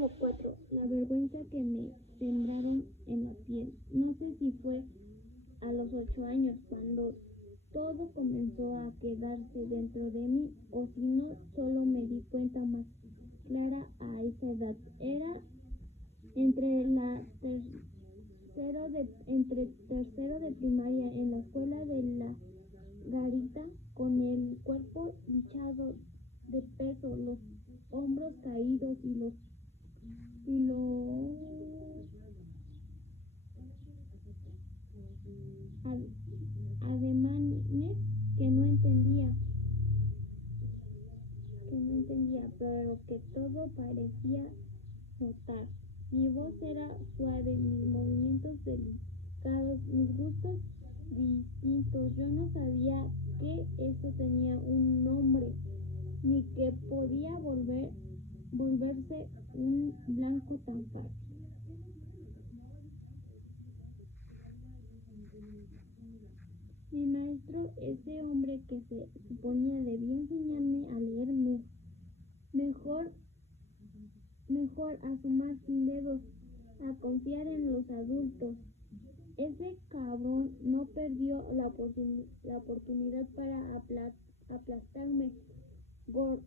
Capítulo 4. La vergüenza que me sembraron en la piel. No sé si fue a los 8 años cuando todo comenzó a quedarse dentro de mí, o si no, solo me di cuenta más clara a esa edad. Era entre tercero de primaria en la escuela de la garita, con el cuerpo hinchado de peso, los hombros caídos y los ademanes que no entendía, pero que todo parecía notar. Mi voz era suave, mis movimientos delicados, mis gustos distintos. Yo no sabía que eso tenía un nombre, ni que podía volverse un blanco tan fácil. Mi maestro, ese hombre que se suponía debía enseñarme a leer mejor, a sumar sin dedos, a confiar en los adultos. Ese cabrón no perdió la oportunidad para aplastarme, gordo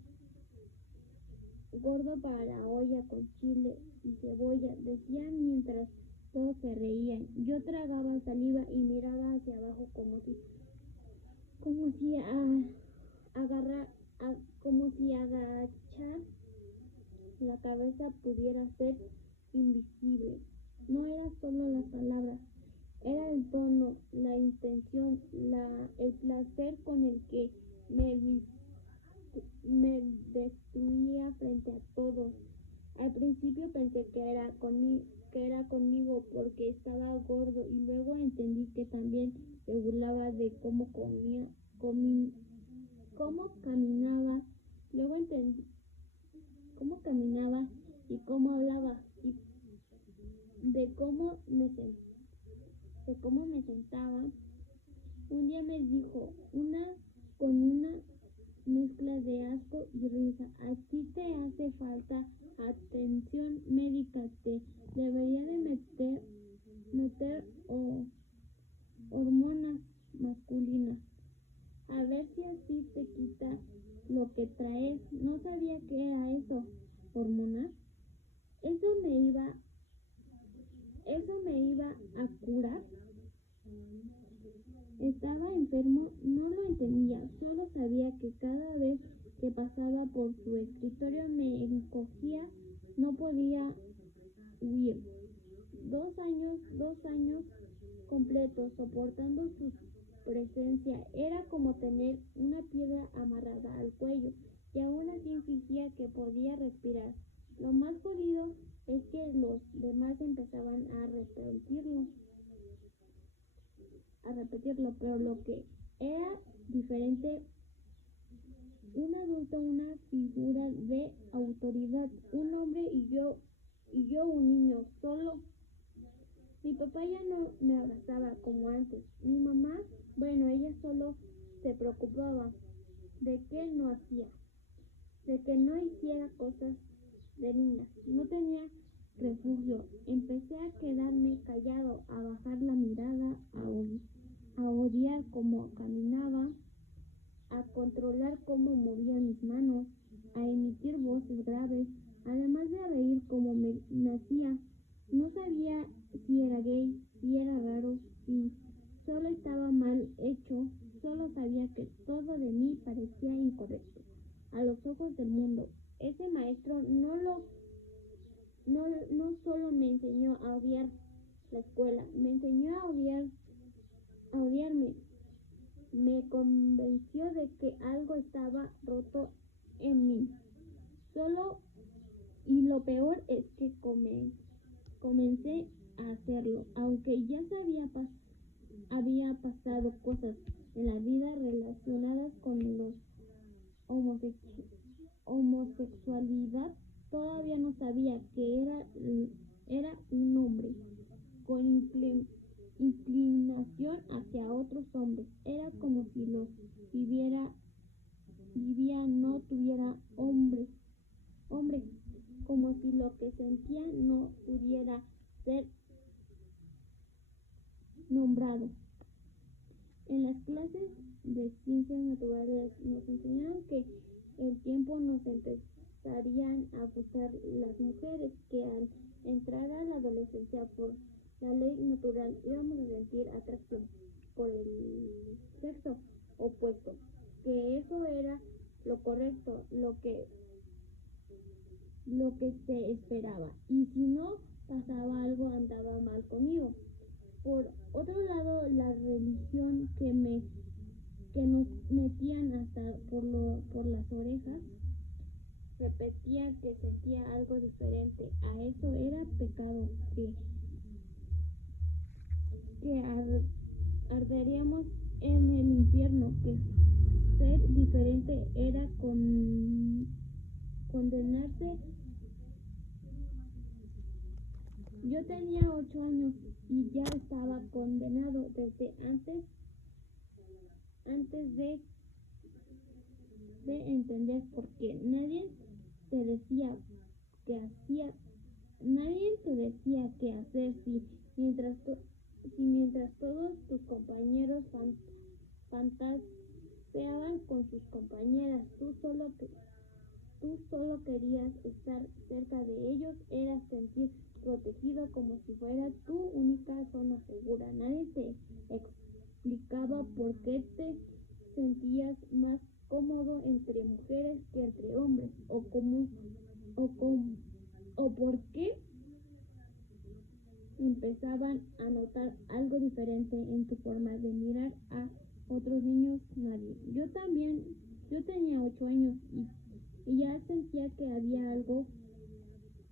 para la olla con chile y cebolla, decía mientras todos se reían. Yo tragaba saliva y miraba hacia abajo como si agachar la cabeza pudiera ser invisible. No era solo las palabras, era el tono, la intención, el placer con el que me destruía frente a todos. Al principio pensé que era conmigo porque estaba gordo, y luego entendí que también se burlaba de cómo caminaba. Luego entendí cómo caminaba y cómo hablaba, y de cómo me sentaba. Un día me dijo, con una mezcla de asco y risa: a ti te hace falta atención médica, te debería de meter hormonas masculinas, a ver si así te quita lo que traes. No sabía qué era eso, hormonas. Eso me iba a curar. Estaba enfermo, no lo entendía, solo sabía que cada vez que pasaba por su escritorio me encogía, no podía huir. 2 años completos soportando su presencia, era como tener una piedra amarrada al cuello, y aún así fingía que podía respirar. Lo más jodido es que los demás empezaban a repetirlo, pero lo que era diferente, un adulto, una figura de autoridad, un hombre, y yo un niño solo. Mi papá ya no me abrazaba como antes. Mi mamá, bueno, ella solo se preocupaba de que no hiciera cosas de niñas. No tenía refugio. Empecé a quedarme callado, a bajar la mirada, a odiar cómo caminaba, a controlar cómo movía mis manos, a emitir voces graves, además de reír como me nacía. No sabía si era gay, si era raro, si solo estaba mal hecho. Solo sabía que todo de mí parecía incorrecto a los ojos del mundo. Ese maestro no solo me enseñó a odiar la escuela, me enseñó a odiarme. Me convenció de que algo estaba roto en mí. Y lo peor es que comencé a hacerlo, aunque ya había pasado cosas en la vida relacionadas con la homosexualidad. Todavía no sabía que era un hombre con inclinación hacia otros hombres. Era como si los vivía, no tuviera hombre. como si lo que sentía no pudiera ser nombrado. En las clases de ciencias naturales nos enseñaron que el tiempo nos empezarían a gustar las mujeres, que al entrar a la adolescencia por la ley natural íbamos a sentir atracción por el sexo opuesto, que eso era lo correcto, lo que se esperaba, y si no pasaba algo andaba mal conmigo. Por otro lado, la religión que nos metían hasta por las orejas repetía que sentía algo diferente a eso era pecado, que arderíamos en el infierno, que ser diferente era condenarse. Yo tenía 8 años y ya estaba condenado desde antes de entender, porque te decía nadie te decía qué hacer si mientras todos tus compañeros fantaseaban con sus compañeras, tú solo querías estar cerca de ellos, eras sentir protegido como si fuera tu única zona segura. Nadie te explicaba por qué te sentías más cómodo entre mujeres que entre hombres, o por qué empezaban a notar algo diferente en tu forma de mirar a otros niños. Nadie. Yo tenía 8 años y ya sentía que había algo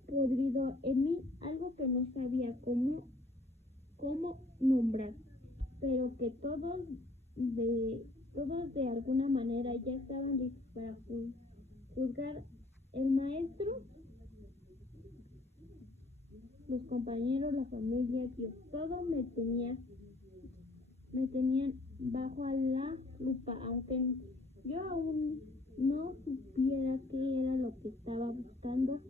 podrido en mí, algo que no sabía cómo nombrar, pero que todos de alguna manera ya estaban listos para juzgar. El maestro, los compañeros, la familia, Dios, todos me tenían bajo la lupa, aunque yo aún no supiera qué era lo que estaba buscando.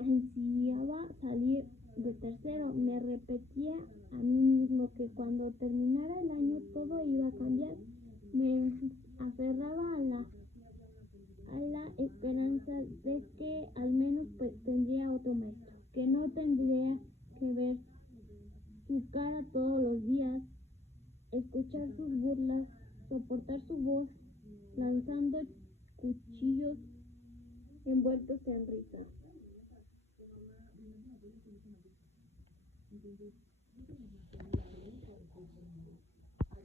Ansiaba salir de tercero. Me repetía a mí mismo que cuando terminara el año todo iba a cambiar. Me aferraba a la esperanza de que al menos tendría otro maestro, que no tendría que ver su cara todos los días, escuchar sus burlas, soportar su voz lanzando cuchillos envueltos en risa.